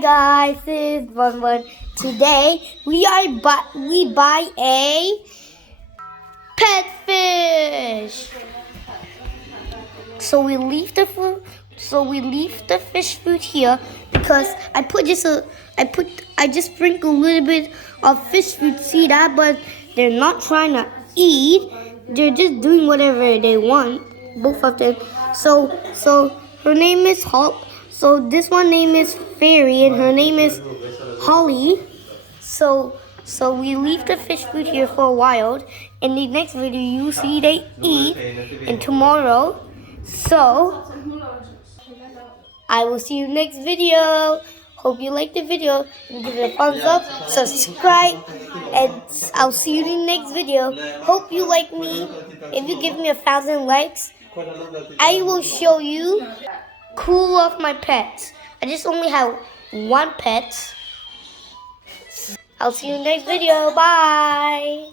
Guys, this is One. Today we buy a pet fish. So we leave the food. So we leave the fish food here because I just sprinkle a little bit of fish food. See that? But they're not trying to eat. They're just doing whatever they want. Both of them. So her name is Hulk. So this one name is Fairy and her name is Holly. So we leave the fish food here for a while. In the next video you see they eat, and tomorrow. So I will see you next video. Hope you like the video and give it a thumbs up, subscribe, and I'll see you in the next video. Hope you like me. If you give me 1,000 likes, I will show you cool of my pets. I just only have one pet. I'll see you next video. Bye.